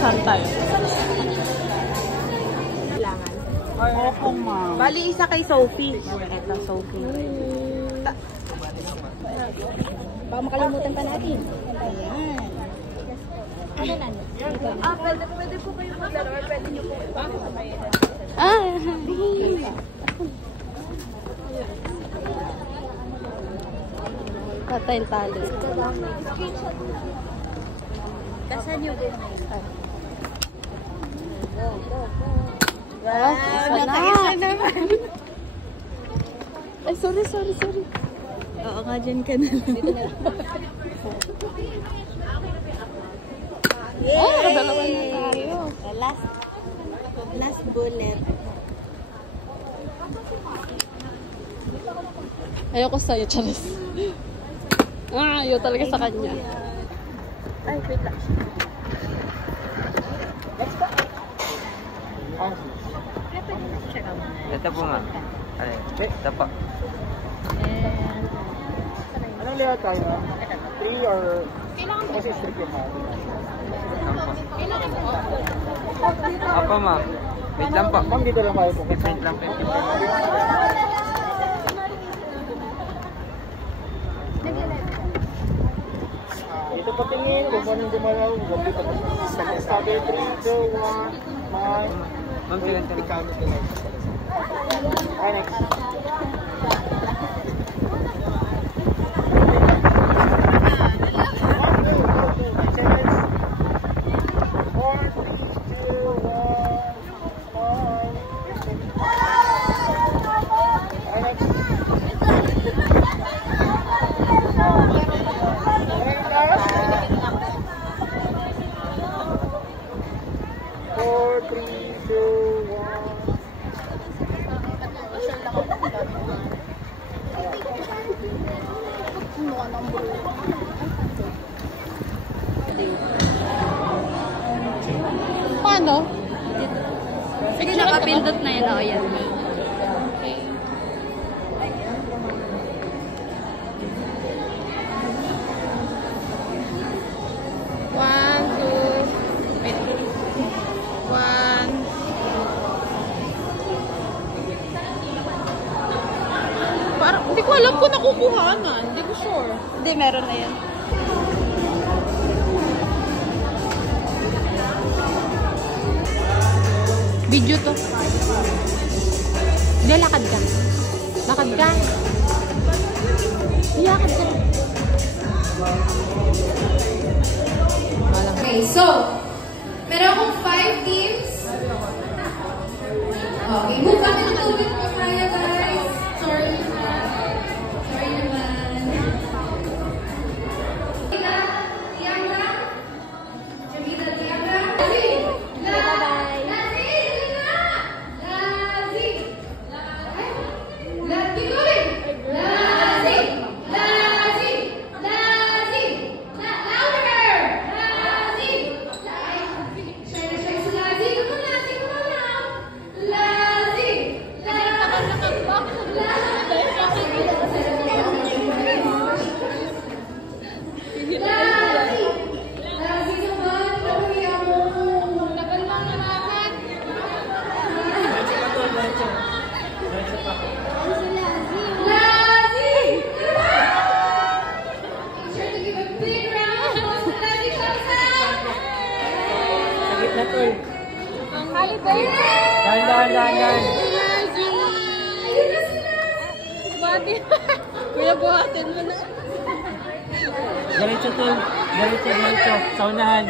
Saan tayo? Opo, ma'am. Bali, isa kay Sophie. Ito, Sophie. Baka makalimutan pa natin. Ayan. Ano na? Pwede po kayo maglaro or pwede nyo po ipakasabay. Patay talo. Kasan yung Isa naman. Ay, sorry. oo nga, dyan ka na lang. Yay! Dalawa na tayo. Last bullet. Ayoko sa'yo, Charis. Ayaw talaga sa kanya. Ay, wait lang. Ito po nga. Ito po. Anong layout tayo? 3 or... Kasi strict yung mga. Apo ma'am. Wait lang po. Ma'am, dito lang kayo po. Wait lang po. Ito patingin, kung paano gumalaw, huwag dito pa. Stagger 3, 2, 1, ma'am. Ma'am, sige. Ikamit nila. Okay, next. Paano? Sige, nakapindot na yun. Oo, yan. One, two. Wait. One. Parang, hindi ko alam kung nakukuha na. Hindi ko sure. Hindi, meron na yan. Video to. Hindi, lakad ka. Lakad ka. Lakad ka. Okay, so, meron akong 5 teams. Okay, move on a little bit po tayo, guys. Sorry naman. Tiagra. Jamila, Tiagra. Dahan. Kuya, buhatin mo na. Diretso. Sa unahan.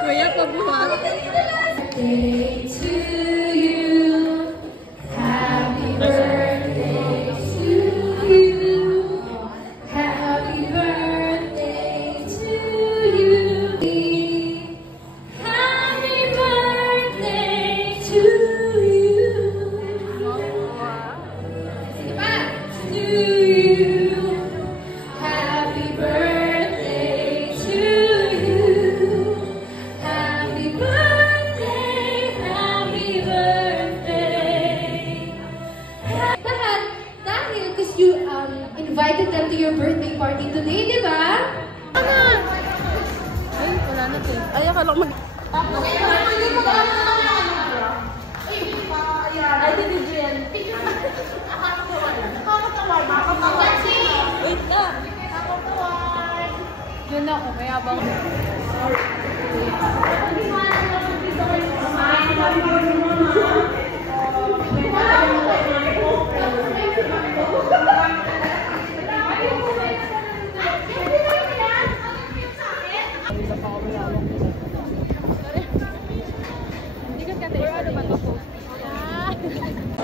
Kuya, pabuhat. Birthday to you. Happy birthday to you. Happy birthday to you. Happy birthday to you. Sige pa. To you. Happy birthday to you. Happy birthday, happy Ay, akala ko mag... Wait na. Yun ako, kaya bang... Hindi ka kate. Ano ba ito?